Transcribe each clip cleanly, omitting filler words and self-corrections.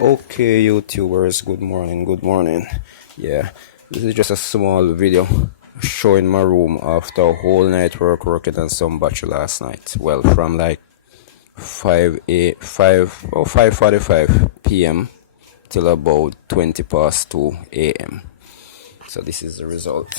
Okay, YouTubers, good morning, good morning. Yeah, this is just a small video showing my room after a whole night working on some battery last night. Well, from like 5:45 p.m. till about 20 past 2 a.m. So this is the result.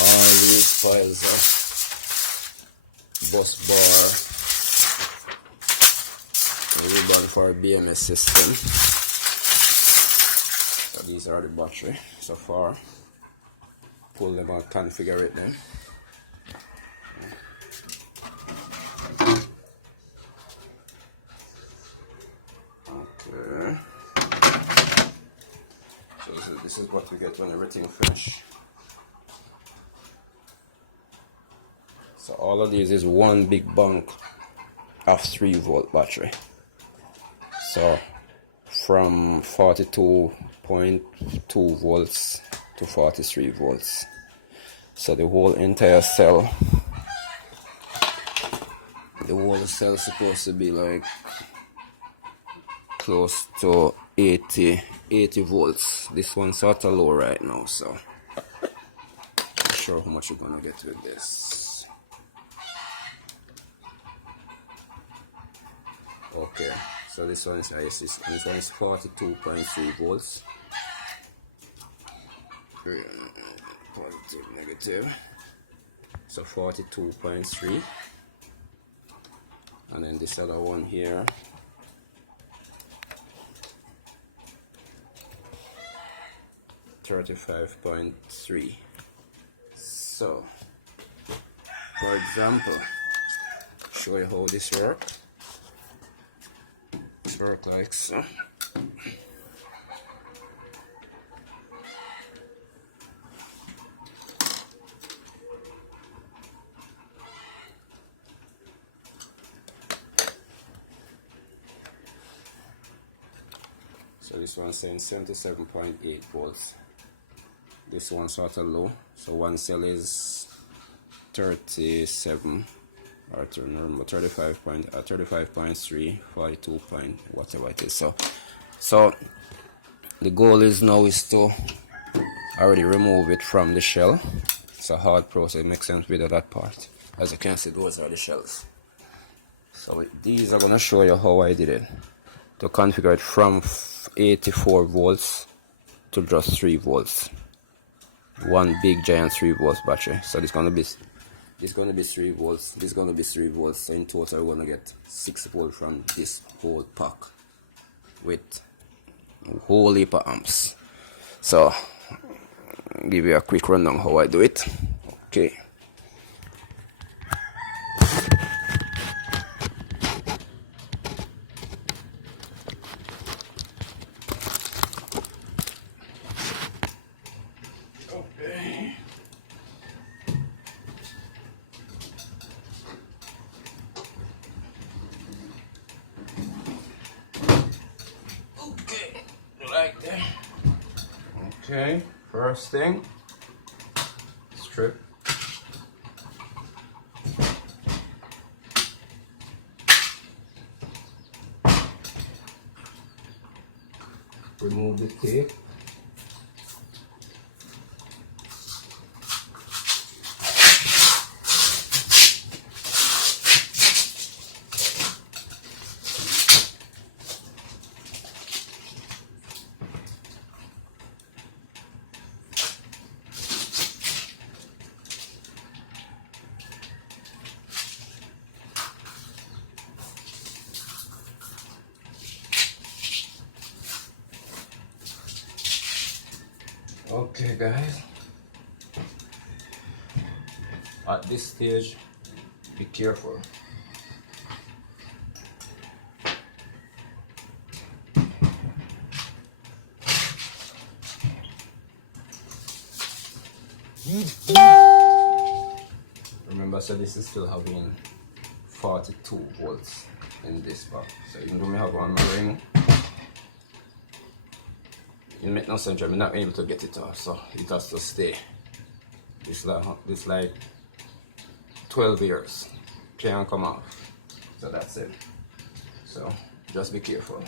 All these files are bus bar, ribbon for BMS system. So these are the battery so far. Pull them out, configure it then. Okay. So this is what we get when everything finished. So all of these is one big bunk of 3-volt battery. So from 42.2 volts to 43 volts. So the whole entire cell, is supposed to be like close to 80 volts. This one's sort of low right now, so not sure how much you're gonna get with this. Okay, so this one is 42.3 volts. Positive, negative. So 42.3. And then this other one here, $35.3. So, for example, show you how this works. This works like so. So this one's saying 77.8 volts. This one's sort of low. So one cell is 37 or 35.3, 42 point whatever it is. So the goal is now is to already remove it from the shell. It's a hard process, it makes sense with that part. As you can see, those are the shells. So these are gonna show you how I did it. To configure it from 84 volts to just 3 volts. One big giant 3 volts battery. So this gonna be 3 volts, this gonna be 3 volts. So in total we're gonna get 6 volts from this whole pack with a whole heap of amps. So give you a quick rundown how I do it. Okay. Like that. Okay, first thing, strip. Remove the tape. Okay guys, at this stage be careful. Remember, so this is still having 42 volts in this part. So even though we have one more ring, it makes no sense. I'm not able to get it off, so it has to stay. This like 12 years, can't come off. So that's it. So just be careful.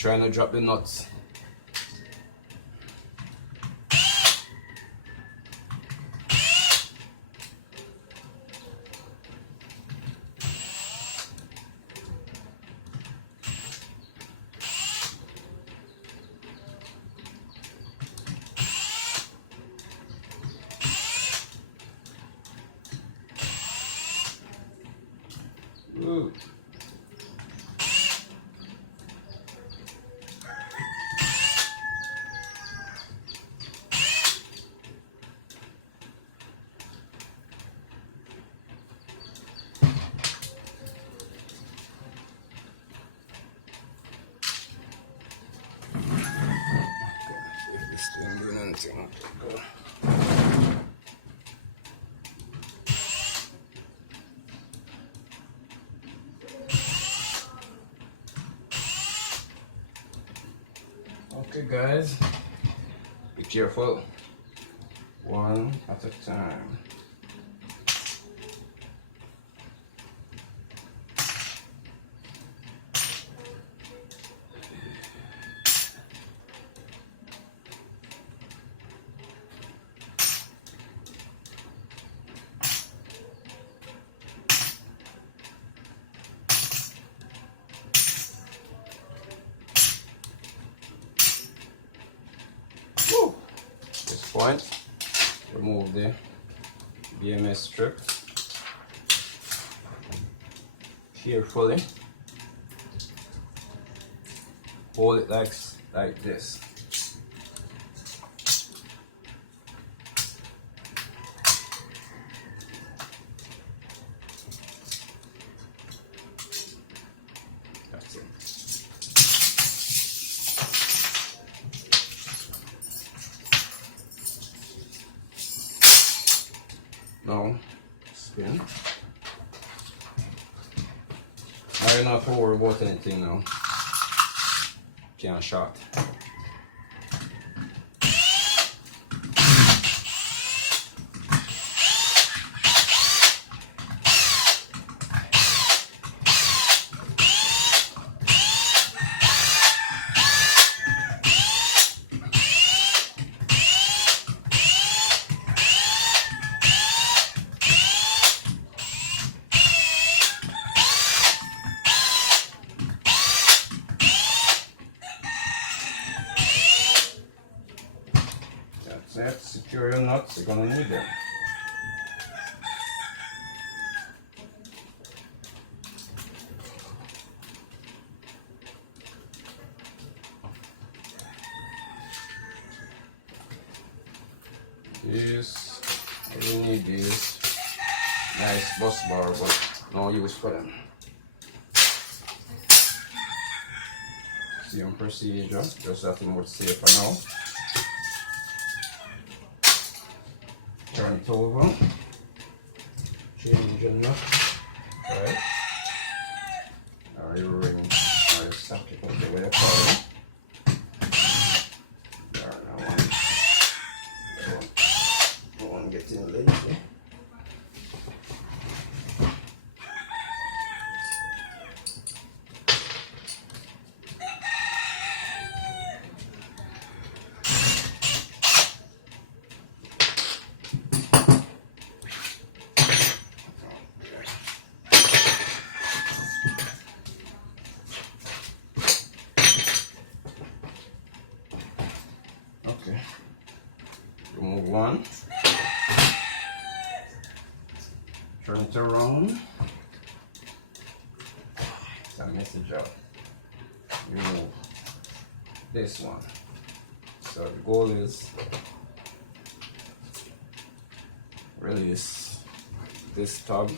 trying to drop the nuts. Ooh. If this thing doing anything, go. Okay guys, be careful, one at a time. This point, remove the BMS strip carefully, hold it like this. That's it. Now, spin. I don't have to worry about anything now. Can't shot. That's it. Secure your nuts, you're gonna need them. These, you need these. Nice bus bar, but no use for them. Same procedure, just that more safer now. Turn it over, change your nut, right? Or your ring, or your socket, whatever you call it. There, one getting late. Okay, remove one, turn it around, it's a message out, remove this one. So the goal is release this tab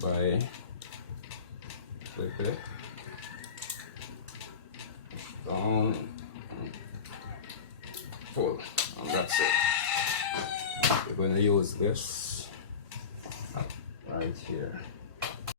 by click it down, pull, and that's it. We're going to use this right here.